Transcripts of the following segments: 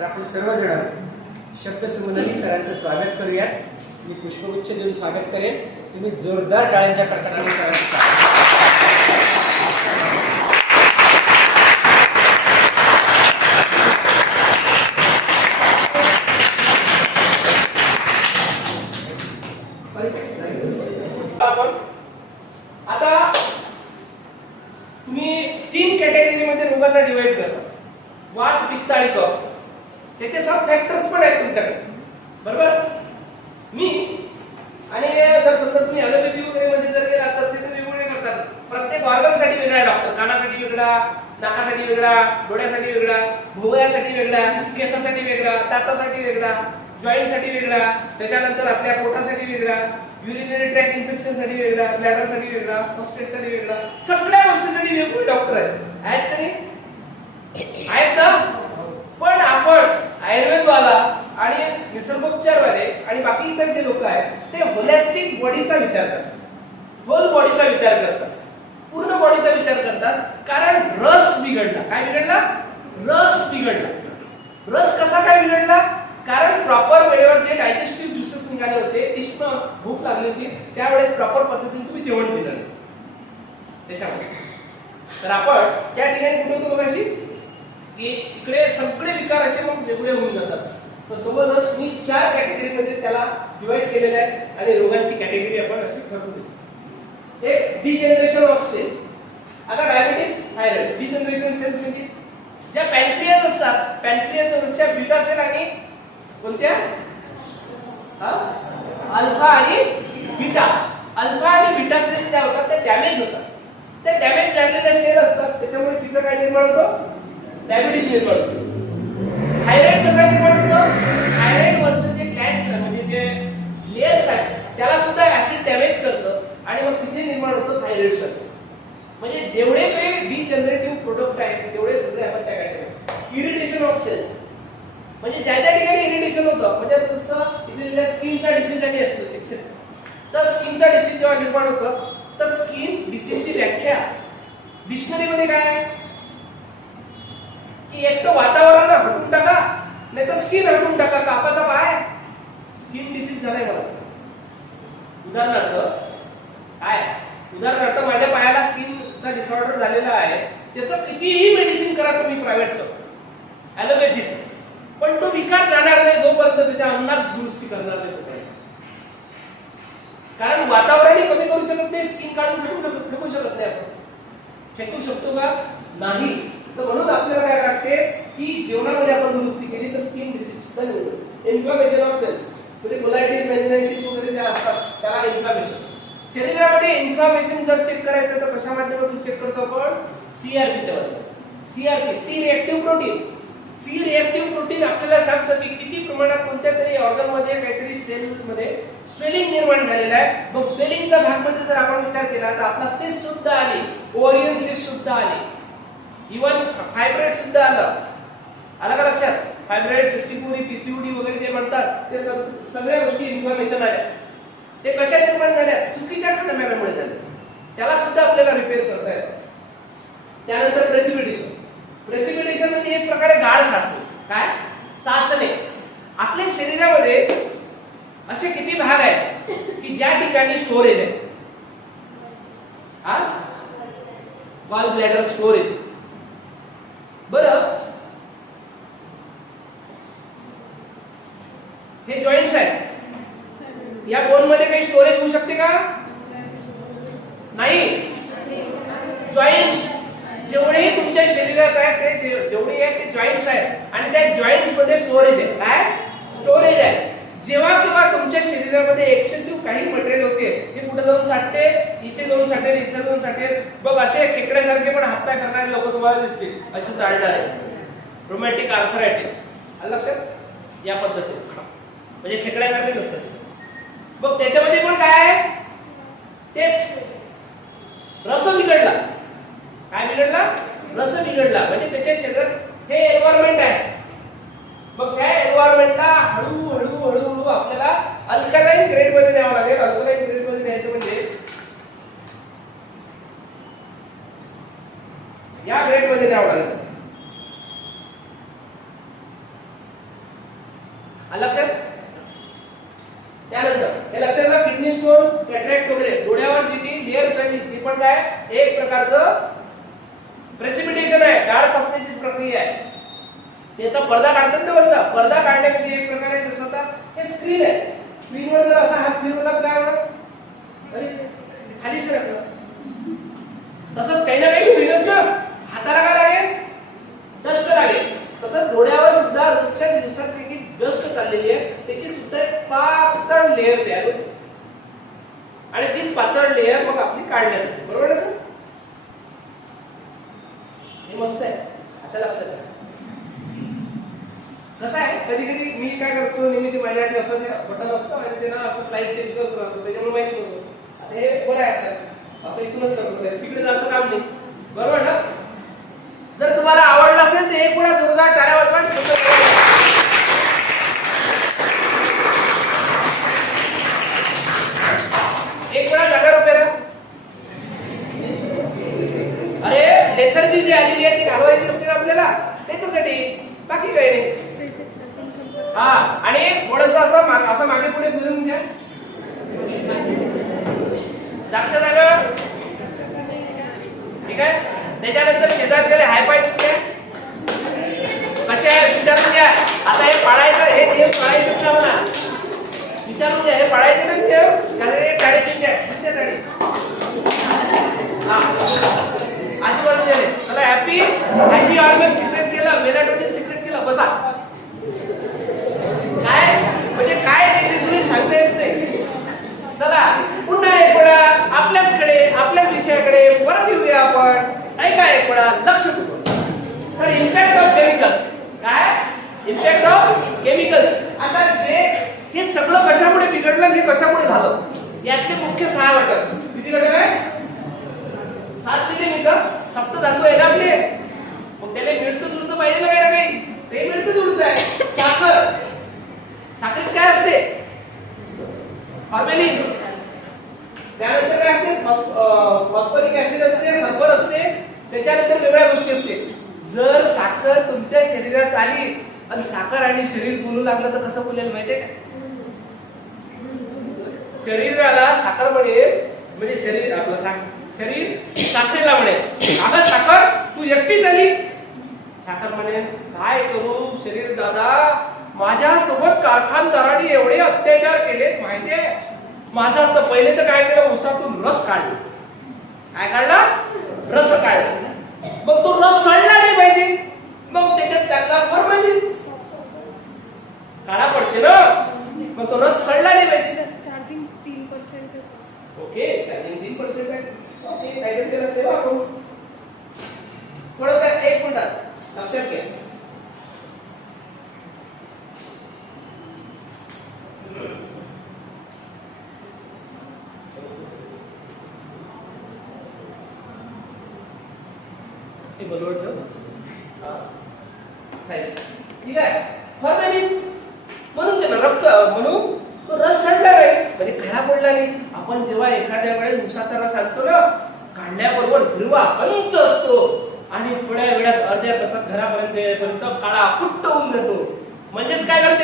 तर आपण सर्वजण शब्दसमुद्री सरांचं स्वागत करूया. मी पुष्पगुच्छ देऊन स्वागत करेन. तुम्ही जोरदार टाळ्यांच्या कडकडाटाने सरांचं स्वागत. आता तुम्ही 3 कॅटेगरीमध्ये रोगांना डिवाइड करता. वात, पित्त आणि कफ. त्याचे सब फॅक्टर्स पण आहेत तुमच्याकडे, बरोबर. मी आणि जर समजा तुम्ही ॲलोपॅथी वगैरे मध्ये जर गेला तर तिथे वेगवेगळे करतात. प्रत्येक ऑर्गनसाठी वेगळा डॉक्टर. कानासाठी वेगळा, नाकासाठी वेगळा, डोळ्यासाठी वेगळा, भोवयासाठी वेगळा, केसासाठी वेगळा, दातासाठी वेगळा, जॉईंटसाठी वेगळा, त्याच्यानंतर आपल्या पोटासाठी वेगळा, युरिनरी ट्रॅक इन्फेक्शन साठी वेगळा, ब्लॅडर साठी वेगळा, प्रोस्टेट साठी वेगळा. सगळ्या गोष्टीसाठी वेगवेगळे डॉक्टर आहेत का नाही? आहेत ना. पण आपण आयुर्वेदवाला आणि निसर्गोपचारवाले आणि बाकी इतर जे लोक आहेत ते होलिस्टिक बॉडीचा विचार करतात. होल बॉडीचा विचार करतात, पूर्ण बॉडीचा विचार करतात. कारण रस बिघडला. काय बिघडला? रस बिघडला. रस कसा काय बिघडला? कारण प्रॉपर वेळेवर जे डायजेस्टिव्ह ज्युसेस निघाले होते, तीक्ष्ण भूक लागली होती, त्यावेळेस प्रॉपर पद्धतीने तुम्ही जेवण दिलं नाही त्याच्यामध्ये. तर आपण त्या ठिकाणी कुठे होतो बघाशी की इकडे सगळे विकार असे मग वेगळे होऊन जातात. तर सोबतच मी 4 कॅटेगरीमध्ये त्याला डिवाइड केलेले आहे आणि रोगांची कॅटेगरी आपण अशी ठरवू देतो. एक डिजनरेशन ऑफ सेल. आता डायबिटीस, थायरॉइड. डिजनरेशन सेल्स म्हणजे ज्या पॅनक्रियाज असतात, पॅनक्रियाजवरच्या बीटा सेल आणि कोणत्या अल्फा आणि बीटा. अल्फा आणि बीटा सेल ज्या होतात त्या डॅमेज होतात. त्या डॅमेज झालेल्या सेल असतात, त्याच्यामुळे तिथं काय निर्माण होतं? डायबिटीज निर्माण होतो. थायरॉइड कसा निर्माण होतो? थायरॉइड वरचं जे ग्लँड म्हणजे जे लेयर्स आहेत त्याला सुद्धा ऍसिड डॅमेज करतं आणि मग तिथे निर्माण होतं थायरॉइड सर्कल. म्हणजे जेवढे काही डिजनरेटिव्ह प्रोडक्ट आहेत तेवढे सगळे आपण त्या कॅटेगरी. इरिटेशन ऑफ सेल्स म्हणजे ज्या ज्या ठिकाणी इरिटेशन होतं, म्हणजे जसं इथे स्किनचा डिसीज आणि असतो, तर स्किनचा डिसीज जेव्हा निर्माण होतं तर स्किन डिसीजची व्याख्या डिक्शनरीमध्ये काय आहे की एक तर वातावरण हटून टाका, नाही तर स्किन हटून टाका. कापाचा पाय स्किन डिसीज झालाय मला. उदाहरणार्थ माझ्या पायाला स्किनचा डिसऑर्डर झालेला आहे. त्याचं कितीही मेडिसिन करा तुम्ही प्रायव्हेटचं, ॲलोपॅथीचं, पण तो विकार जाणार नाही जोपर्यंत त्याच्या अन्नात दुरुस्ती करणार नाही तो काही. कारण वातावरणही कमी करू शकत नाही, स्किन काढून फेकू शकत नाही. आपण फेकू शकतो का? नाही. तर म्हणून आपल्याला काय लागते की जेवणामध्ये आपण दुरुस्ती केली तर स्किन डिसीज सुद्धा निघतो. इन्फ्लामेशन ऑफ सेल्स म्हणजे कोलायटिस, मेनिंजायटिस वगैरे जे असतात त्याला इन्फ्लामेशन. शरीरामध्ये इन्फ्लामेशन जर चेक करायचं तर कशा माध्यमातून चेक करतो आपण? सीआरपीच्या माध्यमातून. CRP, C reactive protein. C reactive protein आपल्याला सांगतं की किती प्रमाणात कोणत्या तरी ऑर्गन मध्ये काहीतरी सेल मध्ये स्वेलिंग निर्माण झालेला आहे. मग स्वेलिंगच्या भागमध्ये जर आपण विचार केला तर आपला सिस्ट सुद्धा आली, ओव्हरियन सिस्ट सुद्धा आली, इवन फायब्रॉइड सुद्धा आलं का लक्षात? फायब्रॉइड, सिस्टिकोरी, पीसीओडी वगैरे जे म्हणतात ते सगळ्या गोष्टी इन्फ्लामेशन आल्या. ते कशा निर्माण झाल्या? चुकीच्या खाण्यापिण्यामुळे झाल्या. त्याला सुद्धा आपल्याला रिपेअर करता येतं. त्यानंतर प्रेसिपिटेशन. प्रेसिपिटेशन म्हणजे एक प्रकारे गाळ साचणे. काय? साचणे. आपल्या शरीरामध्ये असे किती भाग आहेत की ज्या ठिकाणी स्टोरेज आहे? Gall bladder storage. बरं, हे जॉइंट्स आहेत. या बोन मध्ये काही स्टोरेज होऊ शकते का? नाही. जॉइंट्स जेवढेही तुमच्या शरीरात आहेत ते जेवढे आहेत ते जॉइंट्स आहेत आणि त्या जॉइंट्स मध्ये स्टोरेज आहे. काय? स्टोरेज आहे. जेव्हा केव्हा तुमच्या शरीरामध्ये एक्सेसिव्ह काही मटेरियल होते ते कुठे जाऊन साठते? इथे जाऊन साठेल, इथे जाऊन साठेल. बघ असे खेकड्यासारखे पण हातपाय करणारे लोक तुम्हाला दिसतील, असे चालणार आहे. Romantic arthritis. आलं लक्षात? या पद्धतीने म्हणजे खेकड्यासारखेच असतात. बघ त्याच्यामध्ये पण काय आहे? तेच रस बिघडला. काय बिघडला? रस बिघडला. म्हणजे त्याच्या शरीरात हे एन्व्हायरमेंट आहे. मग त्या एन्व्हायरमेंटला हळूहळू आपल्याला अल्कलाइन ग्रेड मध्ये द्यावं लागेल. अल्कलाइन ग्रेड मध्ये द्यायचं म्हणजे या ग्रेड मध्ये द्यावं लागेल. आलं लक्षात? त्यानंतर हे लक्षात किडनी स्टोन, कॅटरॅक्ट वगैरे डोळ्यावर जी ती लेअर चढली ती पण काय एक प्रकारचं प्रेसिपिटेशन आहे, गाळ साचण्याची प्रक्रिया आहे. त्याचा पडदा काढतात ना वरचा, पडदा काढण्यामध्ये एक प्रकारे जसं आता हे स्क्रीन आहे, स्क्रीनवर जर असा हात फिरवला तर काय होणार? अरे खाली सरकलं. तसंच काही ना काही होईलच ना, हाताला काय लागेल? डस्ट लागेल. तसंच डोळ्यावर सुद्धा रोजच्या दिवसाची जी डस्ट चाललेली आहे त्याची सुद्धा एक पातळ लेअर तयार होते आणि तीच पातळ लेअर मग आपली काढण्यात येते. बरोबर आहे सर? हे मस्त आहे. आता लक्षात घ्या कसं आहे, कधी कधी मी काय करतो नेहमी ते माझ्याकडे असं बटन असतं आणि त्यांना असं स्लाइड चेंज करतो, त्याच्यामुळे माहिती नव्हतं. आता हे बरं आहे, असं इथूनच करतो, तिकडे जायचं काम नाही. बरोबर ना? जर तुम्हाला आवडलं असेल तर एक वेळा जोरदार टाळ्या वाजवा. एक वेळा जागा रुपये. अरे लेथरची जी आलेली आहे ती घालवायची असते ना आपल्याला, त्याच्यासाठी, बाकी काही नाही. हा, आणि थोडस असं मागे पुढे फिरून घ्या. जागच्या जागा. ठीक आहे. त्याच्यानंतर शेजारकडे हाय पाय घ्या. कसे आहे विचारून घ्या. आता हे पाळायचं, हे नियम पाळायचं ना मला विचारून घ्या. हे पाळायचे ना नियम, कारण हे काढायचे घ्या. आजूबाजूला चला. हॅपी हॉर्मोन सिक्रेट केलं, मेलाटोनिन सिक्रेट केलं. बसा. काय म्हणजे काय सांगता येत नाही. चला पुन्हा एक वेळा आपल्याच विषयाकडे परत येऊया आपण. ऐका एक वेळा, लक्ष ठेवा. तर इम्पॅक्ट ऑफ केमिकल्स. काय इम्पॅक्ट ऑफ केमिकल्स. आता हे सगळं कशामुळे बिघडलं आणि हे कशामुळे झालं, यातले मुख्य 6 घटक. किती घटक आहे? 7 दिले मी का? सप्तधातू आहे ना आपले, मग त्याला मिळतं जुळतं पाहिजे काय ना काही. ते मिळतं जुळतं आहे. साखरेत काय असते? फॉर्मेलिन. त्यानंतर काय असते? फॉस्फरिक ऍसिड असते, सल्फर असते. त्याच्यानंतर वेगळ्या गोष्टी असते. जर साखर तुमच्या शरीरात आली आणि साखर आणि शरीर बोलू लागलं तर कसं बोलेल माहितीये का? शरीराला साखर म्हणेल, म्हणजे शरीर आपलं शरीर साखरेला म्हणेल, अगं साखर तू एकटीच आली. साखर म्हणेल काय करू शरीर दादा, माझ्यासोबत कारखानदारांनी एवढे अत्याचार केले माहितीये. माझा तर पहिले तर काय केलं, उसातून रस काढला. काय काढला? रस काढला. मग तो रस सडला नाही पाहिजे, मग त्याच्यात टाकला फॉर्मॅलिन. काळा पडते ना, मग तो रस सडला नाही पाहिजे. चार्जिंग 3% ओके, चार्जिंग 3% आहे. ओके, काय त्याला सेवा करू. थोडंसं 1 मिनिट लक्षात घ्या. बरोबर ठीक आहे. फॉर्मॅलिन म्हणून त्याला रक्त म्हणून तो रस सडला नाही, म्हणजे खडा पडला नाही. आपण जेव्हा एखाद्या वेळेस उसाचा रस आणतो ना, काढल्याबरोबर हिरवा कंच असतो आणि थोड्या वेळात अर्ध्या तासात घरापर्यंत काळा कुट्ट होऊन जातो. म्हणजेच काय झालं,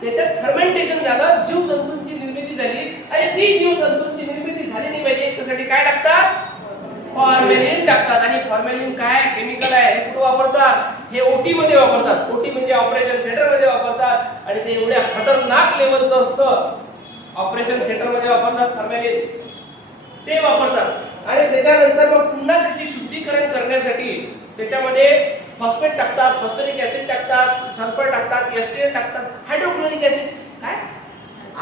त्याच्यात फर्मेंटेशन झालं, जीवजंतूंची निर्मिती झाली. आणि ती जीवजंतूंची निर्मिती झाली नाही पाहिजे याच्यासाठी काय टाकतात? फॉर्मेलिन टाकतात. आणि फॉर्मेलिन काय केमिकल आहे, हे कुठे वापरतात? हे ओटी मध्ये वापरतात. ओटी म्हणजे ऑपरेशन थिएटर मध्ये वापरतात. आणि ते एवढ्या खतरनाक लेवलचं असतं, ऑपरेशन थिएटर मध्ये वापरतात फॉर्मेलिन, ते वापरतात. आणि त्याच्यानंतर मग पुन्हा त्याची शुद्धीकरण करण्यासाठी त्याच्यामध्ये फॉस्फेट टाकतात, फॉस्फरिक ऍसिड टाकतात, सल्फर टाकतात, HCl टाकतात, हायड्रोक्लोरिक ऍसिड. काय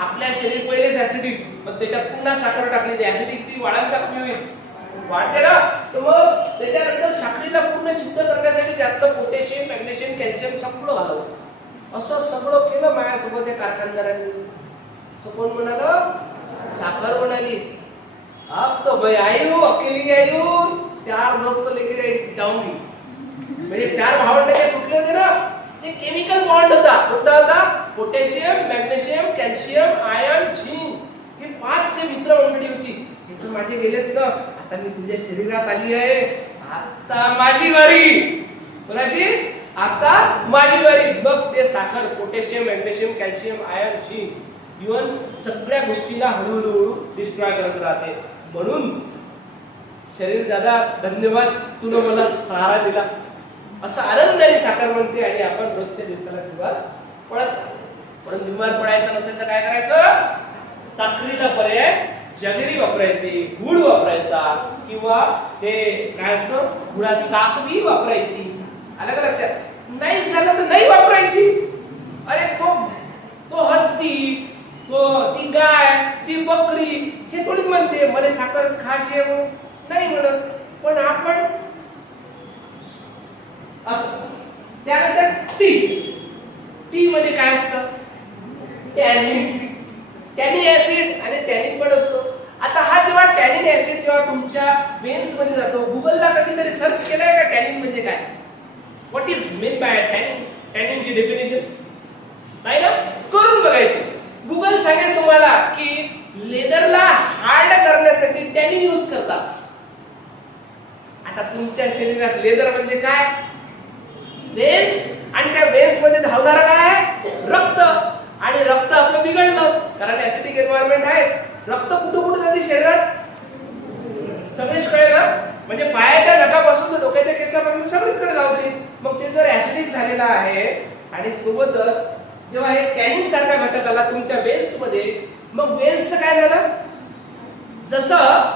आपल्या शरीर पहिलेच ऍसिडिक, पण त्याच्यात पुन्हा साखर टाकली, ती ऍसिडिटी वाढायला का कमी होईल? वाढते ना. तर मग त्याच्यानंतर साखरेला पूर्ण शुद्ध करण्यासाठी त्यात पोटॅशियम, मॅग्नेशियम, कॅल्शियम सगळं घालवलं. असं सगळं केलं माझ्यासोबत या कारखानदारांनी. कोण म्हणाल? साखर म्हणाली. अब तो भाई आई हूँ, अकेली आई हूँ, 4 दोस्त लेके जाऊंगी. म्हणजे 4 भावंड जे सुटले होते ना, ते केमिकल बॉन्ड होता. कोणता होता? Potassium, magnesium, calcium, iron, zinc. हे 5 जे मित्र मंडळी होती, तिथून माझे गेलेत ना. आता मी तुझ्या शरीरात आली आहे, आता माझी वारी. कोणाची? आता माझी वारी. मग ते साखर, potassium, magnesium, calcium, iron, zinc, even सगळ्या गोष्टीला हळूहळू डिस्ट्रॉय करत राहते. म्हणून शरीर दादा धन्यवाद, तुला मला सहारा दिला असं आनंदाने साखर म्हणते. आणि आपण रोजच्या दिवसाला बिमार पडत नाही. म्हणून बिमार पडायचं नसेल तर काय करायचं? साखरेला पर्याय जगरी वापरायची, गुळ वापरायचा, किंवा ते काय असतं गुळाची काकवी वापरायची. आलं का लक्षात? नाही झालं तर नाही वापरायची. अरे तो हत्ती, ती गाय, ती बकरी हे थोडीच म्हणते मला साखरच खायची आहे म्हणून नाही म्हणत. पण आपण असं. त्यानंतर टी मध्ये काय असतं? टॅनिन ऍसिड आणि टॅनिन पण असतो. आता हा जेव्हा टॅनिन ऍसिड जेव्हा तुमच्या वेन्स मध्ये जातो, गुगलला कधीतरी सर्च केलंय का टॅनिन म्हणजे काय? What is mean by tannin? टॅनिनची डेफिनेशन नाही ना? करून बघायची. गुगल सांगेल तुम्हाला की लेदरला हार्ड करण्यासाठी टॅनिन यूज करतात. आता तुमच्या शरीरात लेदर म्हणजे काय? वेन्स, आणि त्या वेन्स मध्ये धावणारा काय? रक्त. आणि रक्त आपलं बिघडलं कारण ऍसिडिक एन्व्हायरमेंट आहे. रक्त कुठं कुठं जाते शरीरात? सगळीकडे ना, म्हणजे पायाच्या नखापासून तर डोक्याच्या केसापर्यंत सगळीकडे जाऊ दे. मग ते जर ऍसिडिक झालेला आहे आणि सोबतच जेव्हा हे टॅनिन सारखा घटक आला तुमच्या वेन्स मध्ये, मग वेन्सचं काय झालं? जसं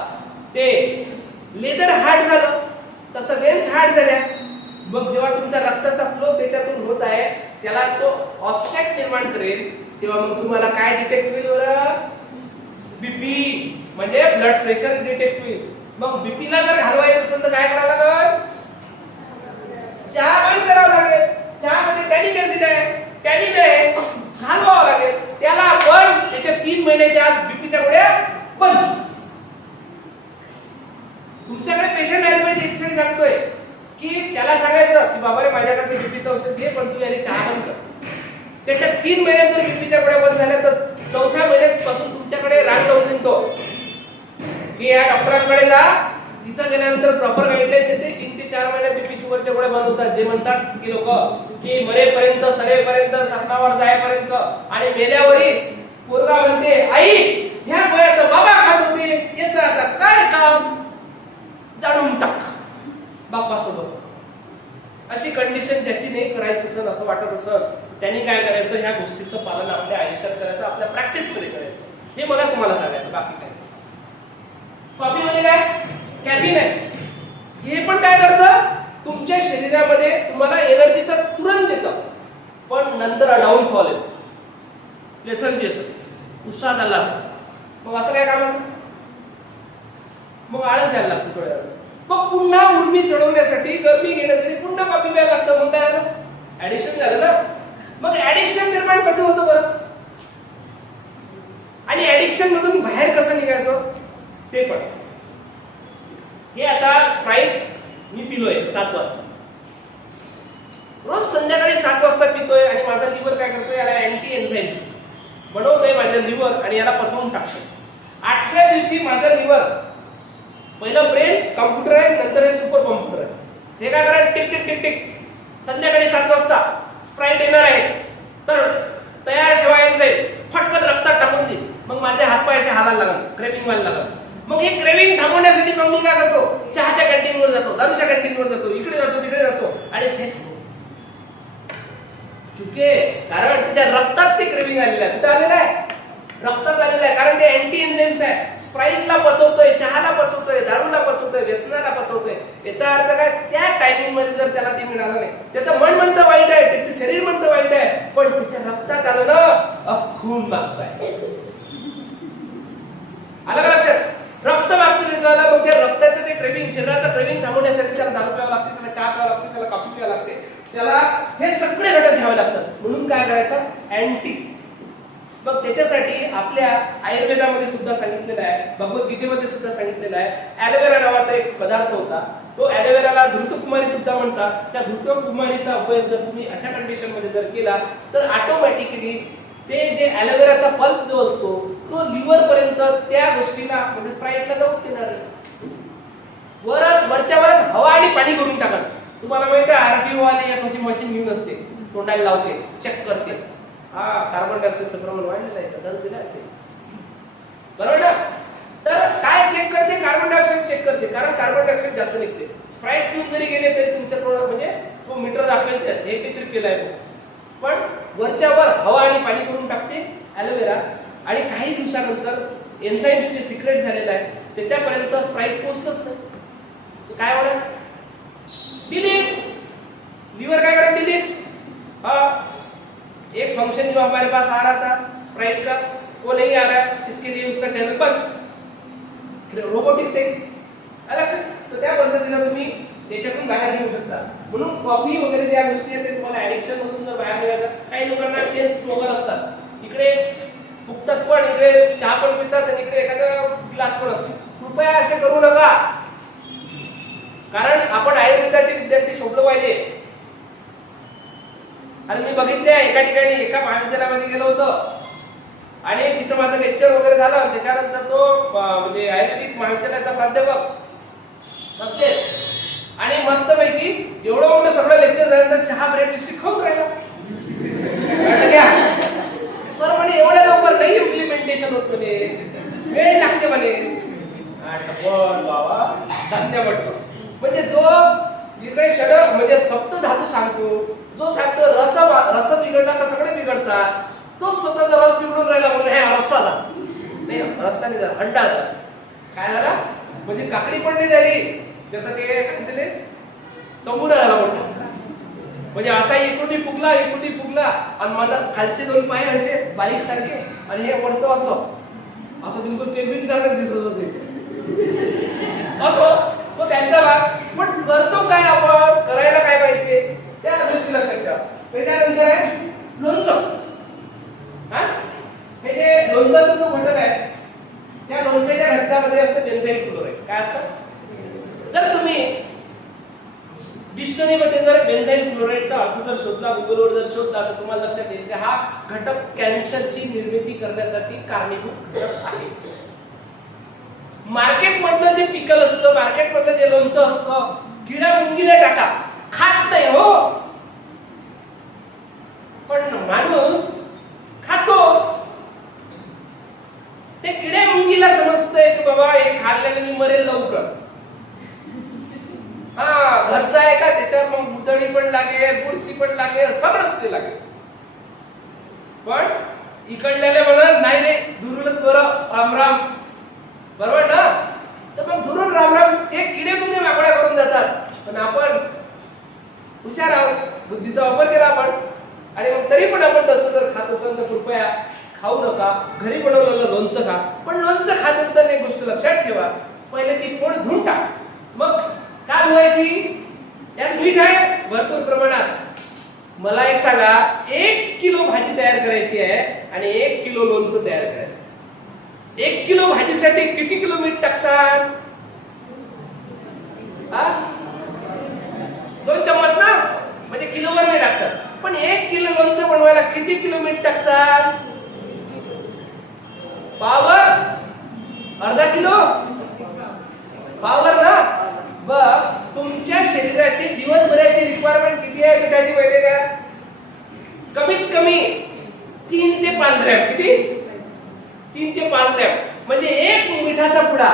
ते लेदर हार्ड झालं तसं वेन्स हार्ड झाल्या. मग जेव्हा तुमचा रक्ताचा फ्लो त्याच्यातून होत आहे त्याला तो ऑब्स्ट्रॅक्ट निर्माण करेल, तेव्हा मग तुम्हाला काय डिटेक्ट होईल? बरं, बीपी म्हणजे ब्लड प्रेशर डिटेक्ट होईल. मग बीपीला जर घालवायचं असेल तर काय करावं लागेल? चहा बंद करावं लागेल. चहामध्ये टॅनिक ऍसिड आहे, टॅनिन आहे, घालवावं लागेल. त्याला आपण त्याच्या 3 महिन्याच्या आत बीपीच्या गोळ्या बंद. तुमच्याकडे पेशंट आले पाहिजे याच्यासाठी सांगतोय की त्याला सांगायचं की बाबा रे माझ्याकडे बीपीचं औषध घे पण तू याने चहा बंद कर. त्याच्या 3 महिन्यात जर बीपीच्या गोळ्या बंद झाल्या तर 4थ्या महिन्यापासून तुमच्याकडे राग लावून देतो की या डॉक्टरांकडे जा. तिथं गेल्यानंतर प्रॉपर गाईडलाईन देते. 3 ते 4 महिन्यात बीपी शुगरच्या गोळ्या बंद होतात. जे म्हणतात की लोक की मरेपर्यंत, सरेपर्यंत, सपनावर जायपर्यंत, आणि मेल्यावरही पोरगा म्हणते आई ह्या गोळ्या तर बाबा खात होते, याचं आता काय काम? जाणून टाक बाप्पासोबत. अशी कंडिशन ज्याची नाही करायची असेल असं वाटत असेल त्यांनी काय करायचं? ह्या गोष्टीचं पालन आपल्या आयुष्यात करायचं, आपल्या प्रॅक्टिस मध्ये करायचं. हे मला तुम्हाला सांगायचं, बाकी काय. कॉफी मध्ये काय? कॅफीन आहे. हे पण काय करतं? तुमच्या शरीरामध्ये तुम्हाला एनर्जी तर तुरंत देतं, पण नंतर डाऊनफॉल येतो, लेथर्जी येतं, उत्साह आला. मग असं काय कामाचं? मग आळस घ्यायला लागतो थोड्या वेळ. मग पुन्हा उर्मी चढवण्यासाठी, गरमी घेण्यासाठी पुन्हा कॉफी प्यायला लागतं. मग काय झालं? ऍडिक्शन झालं ना. मग ऍडिक्शन निर्माण कसं होतं बरं? आणि ऍडिक्शन मधून बाहेर कसं निघायचं ते पण. हे आता स्प्राईट मी पिलोय 7 वाजता, रोज संध्याकाळी 7 वाजता पितोय, आणि माझा लिव्हर काय करतोय? याला अँटी एन्झाईम्स बनवतोय माझं लिव्हर आणि याला पचवून टाकतो. 8व्या दिवशी माझं लिव्हर, पहिलं ब्रेन कॉम्प्युटर आहे, नंतर हे सुपर कॉम्प्युटर आहे. हे काय करा? Tick tick tick tick. संध्याकाळी 7 वाजता स्प्राईट येणार आहे तर तयार ठेवायचं आहे, फटकन रक्तात टाकून दे. मग माझे हातपाय असे हालायला लागले, क्रेविंग व्हायला लागलं. मग हे क्रेविंग थांबवण्यासाठी मग मी काय करतो? चहाच्या कॅन्टीनवर जातो, दारूच्या कॅन्टीनवर जातो, इकडे जातो, तिकडे जातो, आणि ते कारण तुझ्या रक्तात ते क्रेविंग आलेलं आहे. कुठे आलेलं आहे? रक्तात आलेलं आहे. कारण ते अँटी एन्झाईम्स आहे. स्प्राईटला पचवतोय, चहाला पचवतोय, दारूला पचवतोय, व्यसनाला पचवतोय. याचा अर्थ काय? त्या टायमिंग मध्ये जर त्याला ते मिळालं नाही, त्याचं मन म्हणतं वाईट आहे, त्याचं शरीर म्हणतं वाईट आहे, पण त्याच्या रक्तात आलं ना, खून मागताय. आलं का लक्षात? रक्त मागतं ते झालं. मग त्या रक्ताचं ते क्रेविंग, शरीराचं क्रेविंग थांबवण्यासाठी त्याला दारू प्यावं लागते, त्याला चहा प्यावं लागते, त्याला कॉफी प्यावं लागते, त्याला हे सगळे घटक घ्यावे लागतात. म्हणून काय करायचं? अँटी. मग त्याच्यासाठी आपल्या आयुर्वेदामध्ये सुद्धा सांगितलेलं आहे, भगवद्गीतेमध्ये सुद्धा सांगितलेलं आहे. ॲलोवेरा नावाचा एक पदार्थ होता, तो ॲलोवेराला धृतकुमारी सुद्धा म्हणतात. त्या धृतकुमारीचा उपयोग जर तुम्ही अशा कंडिशन मध्ये जर केला तर ऑटोमॅटिकली ते जे ॲलोवेराचा पल्प जो असतो तो लिव्हर पर्यंत त्या गोष्टीला, म्हणजे स्प्राईटला जाऊन देणार. वरच्या वरच हवा आणि पाणी करून टाकत. तुम्हाला माहिती आहे आरटीओ वाले एक अशी मशीन घेऊन असते, तोंडाला लावते, चेक करते हा कार्बन डायऑक्साईडचं प्रमाण वाढलेलं आहे, दर दिला ते बरोबर ना. तर काय चेक करते? कार्बन डायऑक्साईड चेक करते, कारण कार्बन डायऑक्साईड जास्त निघते. स्प्राईट पिऊन जरी गेले तरी तुमच्या प्रमाणात म्हणजे तो मीटर दाखवेल हे किती केलं आहे. पण वरच्या वर हवा आणि पाणी करून टाकते ॲलोवेरा, आणि काही दिवसानंतर एन्झाईम्स जे सिक्रेट झालेलं आहे त्याच्यापर्यंत स्प्राईट पोहोचतच नाही. काय होणार? डिलीट. लिव्हर काय करें? डिलीट. एक फंक्शन जो हमारे पास आ रहा था स्प्राइट का, वो नहीं आ रहा है, इसके लिए उसका चैनल बंद. रोबोटिक टेक अलग. तर त्या पद्धतीने तुम्ही त्याच्यातून बाहेर निघू शकता. म्हणून कॉफी वगैरे ज्या गोष्टी आहेत ते तुम्हाला ऍडिक्शन मधून जर बाहेर निघायचं. काही लोकांना टेस्ट वगैरे असतात, इकडे फुकतात पण इकडे चहा पण पितात आणि इकडे एखादा ग्लास पण असतो. कृपया असे करू नका, कारण आपण आयुर्वेदाचे विद्यार्थी शोधलं पाहिजे. आणि मी बघितले एका ठिकाणी एका महाविद्यालयामध्ये गेलो होतो आणि तिथं माझं लेक्चर वगैरे झालं. त्याच्यानंतर तो म्हणजे आयुर्वेदिक महाविद्यालयाचा प्राध्यापक बसले आणि मस्तपैकी एवढं मोठं सगळं लेक्चर झाल्यानंतर चहा ब्रेड बिस्किट खाऊन राहिला. सर म्हणे एवढ्या लवकर नाही इम्प्लिमेंटेशन होत म्हणे, वेळ लागते म्हणे. बाबा धन्य म्हटलं. म्हणजे जो इकडे षड म्हणजे सप्त धातू सांगतो, जो सांगतो रस बिघडला का सगळे बिघडतात, तो स्वतःचा रस बिघडून राहिला म्हणून हे रस्सा झाला नाही, रस्सा नाही झाला, अंडा झाला. काय झाला? म्हणजे काकडी पण नाही झाली, त्याचा ते काय म्हणते तंबुरा झाला म्हणतो. म्हणजे असा इकडून फुगला आणि मला खालचे दोन पाय असे बारीक सारखे आणि हे वरचं असं बिलकुल पेंग्विन सारखं दिसत होते. असो तो त्यांचा भाग. पण करतो काय आपण? करायला काय पाहिजे त्या गोष्टी लक्षात ठेवा. त्याच्यानंतर आहे लोणचं. हे जे लोणचाचा जो घटक आहे त्या लोणच्याच्या घटकामध्ये असतं बेन्झाईल क्लोराईड. काय असतं? जर तुम्ही डिक्शनरीमध्ये जर बेन्झाईल क्लोराईडचा अर्थ जर शोधला, गुगलवर जर शोधला, तर तुम्हाला लक्षात येईल की हा घटक कॅन्सरची निर्मिती करण्यासाठी कारणीभूत घटक आहे. मार्केटमधलं जे पिकल असतं, मार्केटमधलं जे लोणचं असतं, किडा मुंगीला टाका, खात नाही हो, पण माणूस खातो. ते किडे मुंगीला समजतंय की बाबा हे खाल्ल्याने मी मरेल लवकर. घरचा आहे का, त्याच्यावर मग भुतळी पण लागेल, बुरशी पण लागेल, सगळंच ते लागेल. पण इकडल्याला म्हणत नाही रे दुरूनच बरं, रामराम, बरोबर ना? तर मग दुरून रामराम ते किडे म्हणजे मागोड्या करून जातात. पण आपण हुशार आहोत, बुद्धीचा वापर केला आपण, आणि मग तरी पण आपण तसं जर खात असेल तर कृपया खाऊ नका. घरी बनवलेलं लोणचं खा. पण लोणचं खात असताना एक गोष्ट लक्षात ठेवा, पहिले ती फोड धुवून टाक, मग का धुवायची? यात मीठ आहे भरपूर प्रमाणात. मला एक सांगा, 1 किलो भाजी तयार करायची आहे आणि 1 किलो लोणचं तयार करायचं. 1 किलो भाजीसाठी किती किलो मीठ टाकसान? 2 चम्मच ना, म्हणजे किलोवर नाही टाकतात. पण 1 किलो लोणचं बनवायला किती किलो मीठ टाकसान? पावर अर्धा किलो पावर ना. बघ तुमच्या शरीराची दिवसभराची रिक्वायरमेंट किती आहे मिठाची माहिती का? कमीत कमी 3 ते 5 ग्रॅम. किती? 3 ते 5 ग्रॅम. म्हणजे एक मिठाचा पुडा.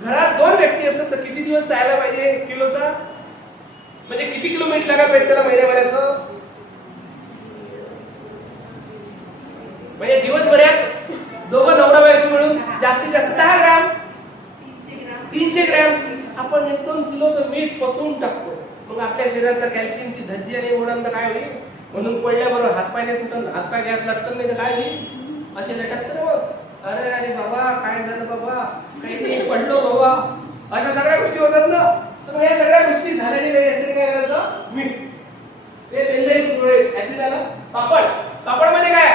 घरात 2 व्यक्ती असतात तर किती दिवस चालायला पाहिजे किलोचा? म्हणजे किती किलो मीठ लागायला पाहिजे त्याला महिन्याभराचं? म्हणजे दिवसभरात दोघं नवरा बायको मिळून जास्तीत जास्त 10 ग्रॅम, 300 ग्रॅम. आपण 1-2 किलोचं मीठ पचवून टाकतो. मग आपल्या शरीरातल्या कॅल्शियमची धज्जी आणि ओढांना काय होईल? म्हणून पडल्याबरोबर हातपाय नाही तुटत, हातपाय घ्यायला लागतं नाही तर काय होईल? असे लटकतं ना. मग अरे अरे बाबा काय झालं बाबा, काही नाही पडलो बाबा, अशा सगळ्या गोष्टी होतात ना. तर या सगळ्या गोष्टी झाल्याने काय करायचं? मीठ. ते बेन्झाईल क्लोराईड ऍसिड आलं. पापड मध्ये काय?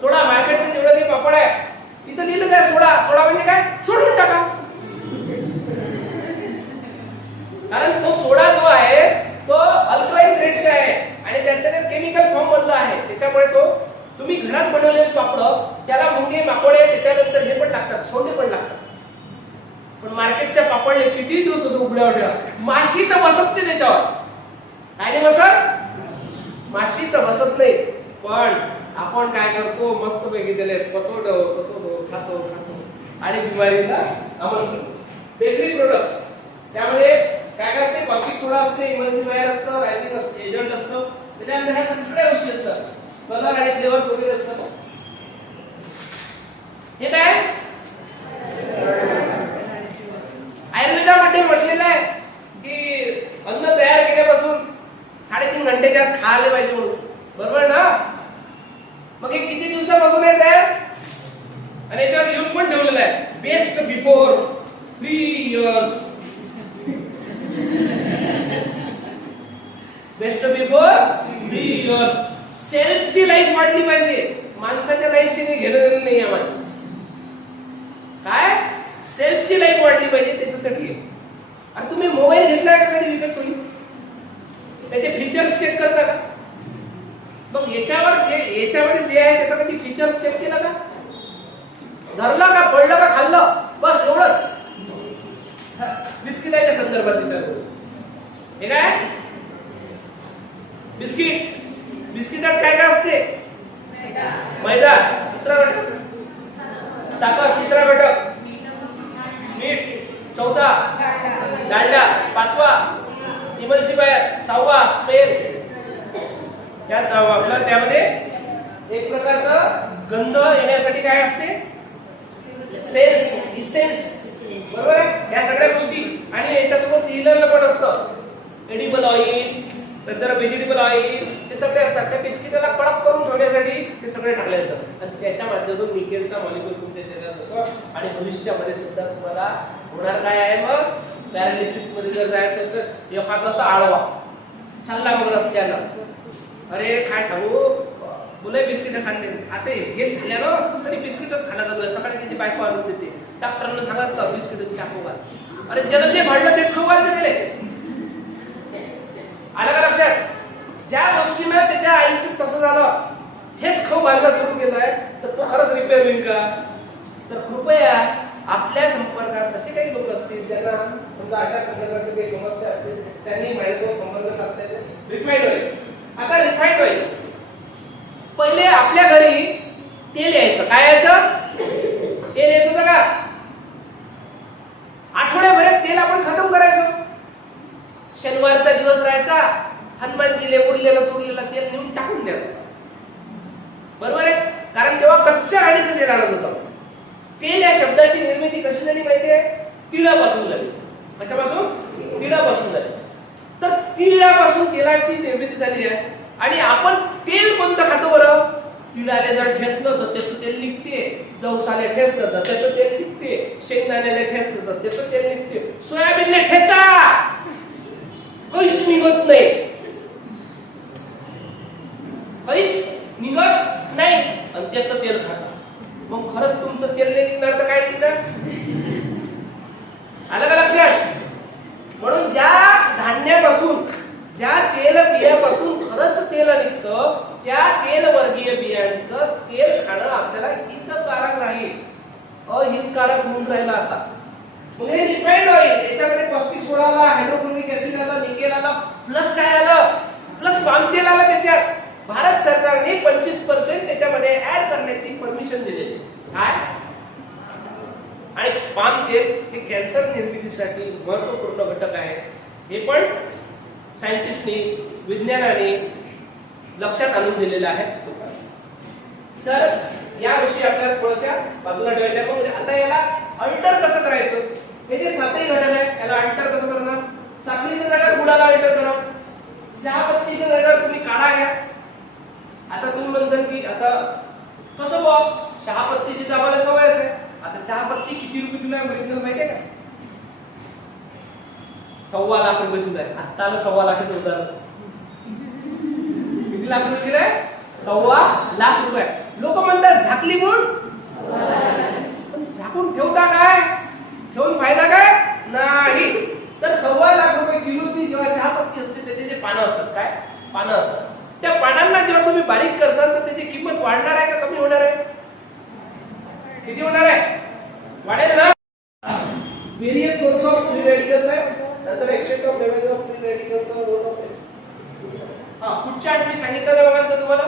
सोडा. मार्केटचे जेवढे ते पापड आहे इथं लिहिलं काय? सोडा म्हणजे काय? सोडून टाका. कारण तो सोडा जो आहे तो अल्कलाइन ग्रेडचा आहे आणि त्याचा केमिकल फॉर्म मधला आहे. त्याच्यामुळे तो तुम्ही घरात बनवलेले पापड त्याला मुंगे माकोडे त्याच्यानंतर हे पण लागतात, सोडे पण लागतात. पण मार्केटच्या पापडले किती दिवस असं उघड्यावर ठेवा, माशी तर बसत नाही त्याच्यावर. काय नाही बसत? माशी तर बसत नाही. पण आपण काय करतो, मस्त पैकी त्याला पचवतो, खातो आणि बिमारीला आमंत्रण. बेकरी प्रोडक्ट्स, त्यामध्ये काय काय असते, कॉस्टिक सोडा असते, इमल्सिफायर असतं, रायझिंग एजंट असतं, त्याच्यामध्ये ह्या सगळ्या गोष्टी असतात, कलर आणि फ्लेवर्स वगैरे असतात. हे काय आयुर्वेदामध्ये म्हटलेलं आहे की अन्न तयार केल्यापासून 3.5 घंटेच्या आत खायला पाहिजे म्हणून, बरोबर ना? मग हे किती दिवसापासून आहे तयार, आणि याच्यावर लिहून पण ठेवलेलं आहे best before 3 years. Best before 3 years. सेल्फची लाईफ वाढली पाहिजे, माणसाच्या लाईफशी काही घेणं देणं नाही आम्हाला. काय सेल्फची लाईफ वाढली पाहिजे त्याच्यासाठी. आणि तुम्ही मोबाईल घेतला का कधी विकत कोणी, त्याचे फीचर्स चेक करता का? मग याच्यामध्ये जे आहे त्याचा कधी फीचर्स चेक केला का? धरलं का, पडलं का, खाल्लं, बस एवढंच. बिस्किटाच्या संदर्भात विचार करू. हे काय बिस्किटात काय काय असते? मैदा, दुसरा घटक साखर, तिसरा घटक मीठ, चौथा डालडा, पाचवा इमल्सिफायर, 6वा स्पेल. त्यामध्ये एक प्रकारचं गंध येण्यासाठी काय असते, सेन्स, इसेन्स, बरोबर आहे? या सगळ्या गोष्टी. आणि याच्यासोबत लिहिलेलं पण असतं एडिबल ऑइल, नंतर व्हेजिटेबल ऑइल, हे सगळे असतात. त्या बिस्किटाला कडक करून ठेवण्यासाठी ते सगळे टाकले जातात, आणि त्याच्या माध्यमातून निकेलचा मॉलिक्यूल तुमच्या शरीरात असतो. आणि भविष्यामध्ये सुद्धा तुम्हाला होणार काय आहे, मग पॅरालिसिस मध्ये जर जायचं असेल, एखादा असा आळवा चालला मग रस्त्याला, अरे काय सांगू, मुलं बिस्किट खाल्ले, आता हे झाल्यानं तरी बिस्किटच खायला चालू आहे. सकाळी त्याची बायको आणून देते, डॉक्टरनं सांगितलं बिस्किट खाऊ घाल. अरे ज्याला जे भांडलं तेच खाऊ घालते त्याला. आलं का लक्षात? ज्या गोष्टीनं त्याच्या आयुष्यात तसं झालं, हेच खाऊ घालणं सुरू केलंय, तर तो खरंच रिपेअर होईल का? तर कृपया आपल्या संपर्कात असे काही लोक असतील ज्यांना समजा अशा संदर्भातील काही समस्या असतील, त्यांनी माझ्यासोबत संपर्क साधलेले. Refined oil. आता रिफाईंड ऑइल पहिले आपल्या घरी तेल यायचं. काय यायचं? तेल यायचं होतं का? आठवड्याभरात तेल आपण खतम करायचो. शनिवारचा दिवस राहायचा, हनुमानजीले उरलेलं सुरलेलं तेल नेऊन टाकून द्यायचं, बरोबर आहे? कारण तेव्हा कच्च्या गाडीचं तेल आणत होतं. तेल या शब्दाची निर्मिती कशी झाली माहितीये? तिळापासून झाली. कशापासून? तिळापासून झाली. तर तिळापासून तेलाची निर्मिती झाली आहे. आणि आपण तेल कोणतं खातो बरं? तिळाले जर ठेसलं तर त्याचं तेल निघते, जवसाले ठेसलं तर त्याचं तेल निघते, शेंगदाण्याला ठेसलं तर त्याचं तेल निघते, सोयाबीनला ठेचा काहीच निघत नाही, काहीच निघत नाही, आणि त्याचं तेल खाता. मग खरंच तुमचं तेल नाही निघणार तर काय निघणार? आलं का लक्षात? म्हणून ज्या धान्यापासून, ज्या तेल बियापासून खरंच तेल निघतं, त्या तेलवर्गीय बियांचं तेल खाणं आपल्याला हितकारक राहील, अहितकारक होऊन राहिलं आता. म्हणजे रिफाईंड ऑइल, याच्यामध्ये कॉस्टिक सोडा आला, हायड्रोक्लोरिक ऍसिड आला, निकेल आला, प्लस काय आलं? प्लस पाम तेल आलं. त्याच्यात भारत सरकारने 25% त्याच्यामध्ये ऍड करण्याची परमिशन दिलेली. काय? आणि पाम तेल हे कॅन्सर निर्मितीसाठी महत्वपूर्ण घटक आहे. हे पण सायंटिस्टनी, विज्ञानाने लक्षात आणून दिलेलं आहे. तर या गोष्टी आपल्याला थोड्याशा बाजूला ठेवायच्या. मग आता याला अल्टर कसं करायचं? हे जे 7ही घटक आहे, याला अल्टर कसं करणार? साखरेच्या जागेवर गुळाला अल्टर करा, चहापत्तीच्या जागेवर तुम्ही काढा घ्या. आता तुम्ही म्हणता की आता कसं बघ, चहापत्तीची तर आम्हाला सवयच आहे. आता चहापत्ती किती रुपये किलो आहे ओरिजिनल माहिती आहे का? 1.25 लाख रुपये किलो आहे. आता 1.25 लाखाचं उदाहरण. किती लाख रुपये किलो आहे? 1.25 लाख रुपये. लोक म्हणतात झाकली म्हणून, झाकून ठेवता काय? ठेवून फायदा काय नाही. तर 1.25 लाख रुपये किलोची जेव्हा चहापत्ती असते, त्याचे जे पानं असतात, काय पानं असतात, त्या पानांना जेव्हा तुम्ही बारीक करसाल तर त्याची किंमत वाढणार आहे का कमी होणार आहे? किती होणार आहे? वाढेल ना. Various source of free radicals आहे, नंतर exchange of level of free radicals role of. हा पुढच्या आठ मी सांगितलं ना बघा तुम्हाला,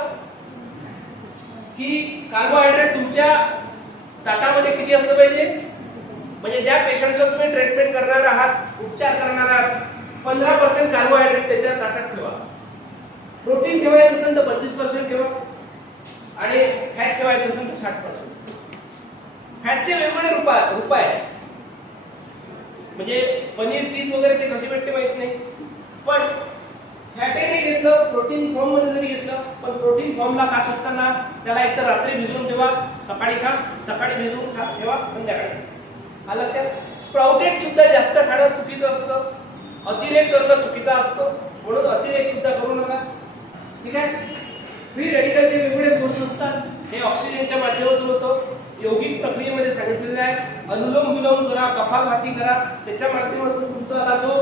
की कार्बोहायड्रेट तुमच्या ताटामध्ये किती असलं पाहिजे, म्हणजे ज्या पेशंटचं तुम्ही ट्रीटमेंट करणार आहात, उपचार करणार आहात, 15% कार्बोहायड्रेट त्याच्या ताटात ठेवा. प्रोटीन ठेवायचं असेल तर 25% ठेवा आणि फॅट ठेवायचं असेल तर 60%. फॅटचे वेगवेगळे रूप आहे, म्हणजे पनीर चीज वगैरे ते कसे भेटते माहित नाही, पण फॅटेने घेतलं, प्रोटीन फॉर्म मध्ये जरी घेतलं, पण प्रोटीन फॉर्मला खात असताना त्याला एकतर रात्री भिजवून ठेवा, सकाळी खा, सकाळी भिजवून ठेवा, संध्याकाळी. हा लक्षात. स्प्राउटेड सुद्धा जास्त खाणं चुकीचं असतं, अतिरेक करणं चुकीचं असतं, म्हणून अतिरेक सुद्धा करू नका. ठीक आहे. फ्री रेडिकलचे वेगवेगळे सोर्स असतात, हे ऑक्सिजनच्या माध्यमातून होतं. योगिक प्रक्रियेमध्ये सांगितलेलं आहे, अनुलोम विलोम करा, कपालभाती करा, त्याच्या माध्यमातून तुमचा हा जो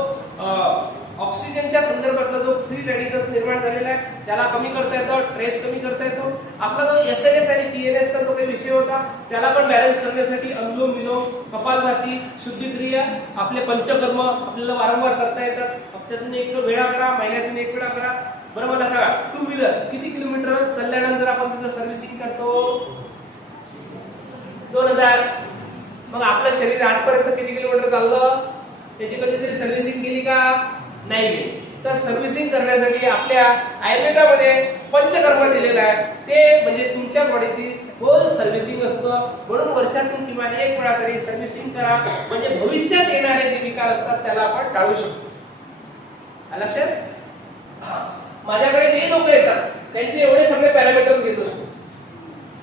ऑक्सिजनच्या संदर्भातला जो फ्री रेडिकल्स निर्माण झालेला आहे त्याला कमी करता येतं, ट्रेस कमी करता येतो. आपला जो एसएनएस आणि पीएनएसचा जो काही विषय होता त्याला पण बॅलन्स करण्यासाठी अनुलोम विलोम, कपालभाती, शुद्धिक्रिया, आपले पंचकर्म आपल्याला वारंवार करता येतात. हप्त्यातून एक वेळा करा, महिन्यातून एक वेळा करा. बरं मला सांगा, टू व्हीलर किती किलोमीटर चालल्यानंतर आपण तिचं सर्व्हिसिंग करतो? 2000. मग आपलं शरीर आजपर्यंत किती किलोमीटर चाललं, त्याची कधीतरी सर्व्हिसिंग केली का? नाही. तर सर्व्हिसिंग करण्यासाठी आपल्या आयुर्वेदामध्ये पंचकर्म दिलेलं आहे, ते म्हणजे तुमच्या बॉडीची होल सर्व्हिसिंग असतं. म्हणून वर्षातून किमान एक वेळा तरी सर्व्हिसिंग करा, म्हणजे भविष्यात येणारे जे विकार असतात त्याला आपण टाळू शकतो. लक्षात. माझ्याकडे जे लोक येतात त्यांचे एवढे सगळे पॅरामीटर्स घेत असतो.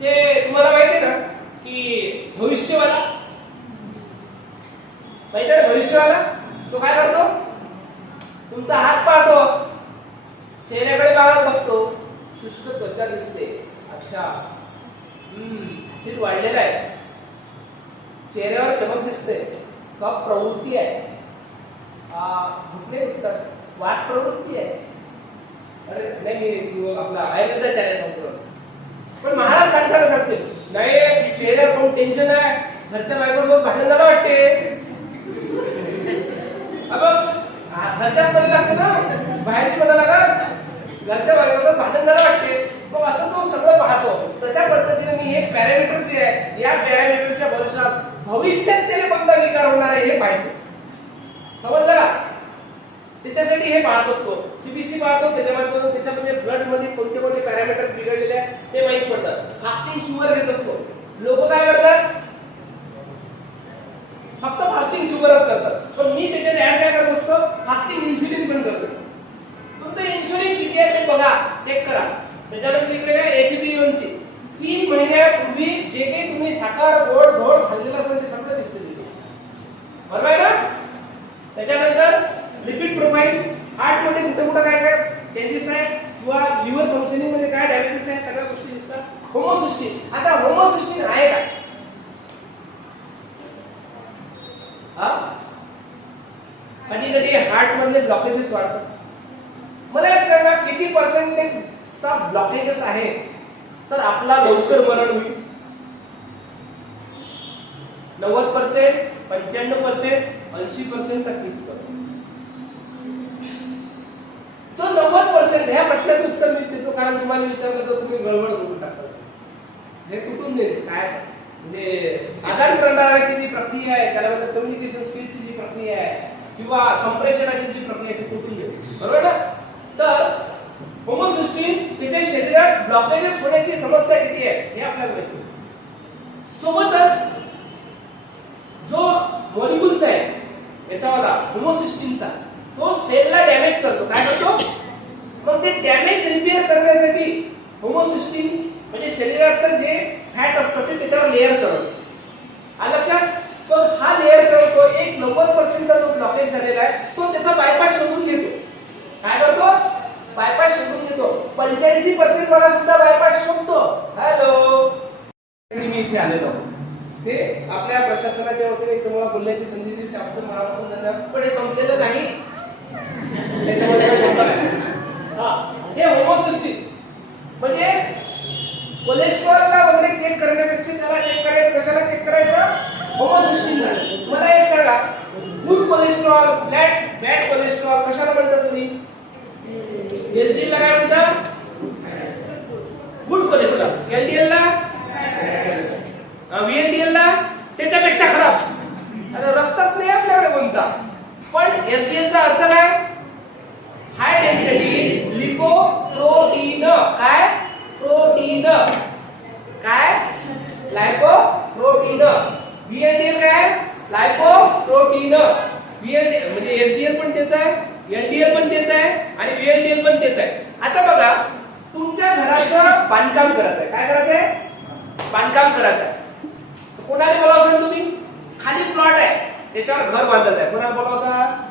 ते तुम्हाला माहिती आहे ना की भविष्यवाला माहिती आहे, भविष्यवाला तो काय करतो, तुमचा हात पाहतो, चेहऱ्याकडे बघतो, शुष्क त्वचा दिसते, अच्छा ऍसिड वाढलेला आहे, चेहऱ्यावर चमक दिसते, कफ प्रवृत्ती आहे, घुटणे दुखतात, वात प्रवृत्ती आहे. अरे नाही, आपला आयुर्वेदाच्या आहे संपूर्ण. पण महाराज सांगताना सांगते नाही, चेहऱ्यावर पण टेन्शन आहे, घरच्या बायकोबरोबर भांडण झालं वाटते. घरच्याच मध्ये लागते ना, बाहेरची मध्ये लागत, घरच्या बायकोचं भांडण झालं वाटते. मग असं तो सगळं पाहतो. तशा पद्धतीने मी हे पॅरामीटर जे आहे, या पॅरामीटरच्या भरोशात भविष्यात त्याला कोणता विकार होणार आहे हे पाहतो. समजलं का? त्याच्यासाठी हे पाहत असतो, सीबीसी पाहतो, त्याच्यामध्ये ब्लड मध्ये कोणते कोणते पॅरामीटर बिघडलेले आहे ते माहित पडतात. फास्टिंग शुगर घेत असतो. लोक काय करतात, फक्त फास्टिंग शुगरच करतात, पण मी त्याच्यात ऍड काय करत असतो, फास्टिंग इन्सुलिन पण करतो. तुमचं इन्सुलिन किती आहे ते बघा, चेक करा. त्याच्यानंतर इकडे HbA1c 3 महिन्यापूर्वी जे काही तुम्ही साखर गोड धोड खाल्लेलं असेल ते सगळं दिसते तिथे, बरोबर आहे ना. त्याच्यानंतर लिपिड प्रोफाइल, हार्ट मध्ये कुठे कुठे काय काय चेंजेस आहे, किंवा लिव्हर फंक्शनिंग मध्ये काय डायबिटीस आहे, सगळ्या गोष्टी दिसतात. होमोसिस्टिस, आता होमोसिस्टिन आहे काय? कधी कधी हार्ट मधले ब्लॉकेजेस वाढतात. मला एक सांगा, किती पर्सेंटेजचा ब्लॉकेजेस आहे तर आपला लवकर मरण होईल? 90%, 95%, 80% का 30%? जो 90%, ह्या प्रश्नाचं उत्तर मी देतो कारण तुम्हाला विचारलं तर तुम्ही गडबड करून टाकता. हे कुठून देते काय, म्हणजे आदान प्रदानाची जी प्रक्रिया आहे, त्याला म्हणजे कम्युनिकेशन स्किलची जी प्रक्रिया आहे किंवा संप्रेषणाची जी प्रक्रिया आहे ती कुठून देते, बरोबर ना. तर होमोसिस्टिन त्याच्या शरीरात ब्लॉकेजेस होण्याची समस्या किती आहे हे आपल्याला माहिती आहे. सोबतच जो मॉलिक्युल्स आहे याच्यावाला होमोसिस्टिनचा, तो सेलला डॅमेज करतो. काय करतो? मग ते डॅमेज रिपेअर करण्यासाठी होमोसिस्टिन म्हणजे शरीरातलं जे फॅट असतं ते त्याच्यावर लेअर चढवतो. लक्षात. पण हा लेअर चढवतो, एक 90% जो ब्लॉकेज झालेला आहे तो त्याचा बायपास शोधून घेतो. काय करतो? बायपास शोधून घेतो. 85% मला सुद्धा बायपास शोधतो. हॅलो, मी इथे आलेलो ते आपल्या प्रशासनाच्या वतीने तुम्हाला बोलण्याची संधी दिली, त्याबद्दल मनापासून धन्यवाद. पण हे संपलेलं नाही. हे होमोसिस्टिन म्हणजे कोलेस्ट्रॉलला वगैरे चेक करण्यापेक्षा त्याला चेक करायचं, कशाला चेक करायचं? होमोसिस्टिनला. मला एक सांगा, गुड कोलेस्ट्रॉल, बॅड कोलेस्ट्रॉल कशाला म्हणता तुम्ही? एचडीएल ला काय म्हणता? Good cholesterol. एलडीएल ला VLDL ला त्याच्यापेक्षा खराब. आता रस्ताच नाही आपल्याकडे कोणता. पण SDL चा अर्थ काय? High density lipoprotein. काय? प्रोटीन. काय? लायपोप्रोटीन. VLDL काय? लायपोप्रोटीन. VLDL म्हणजे SDL पण तेच आहे, LDL पण तेच आहे आणि VLDL पण तेच आहे. आता बघा, तुमच्या घराचं बांधकाम करायचं आहे. काय करायचं आहे? बांधकाम करायचं आहे. कोणाला बोलावसान तुम्ही? खाली प्लॉट आहे, त्याच्यावर घर बांधत आहे. कोणाला बोलावता?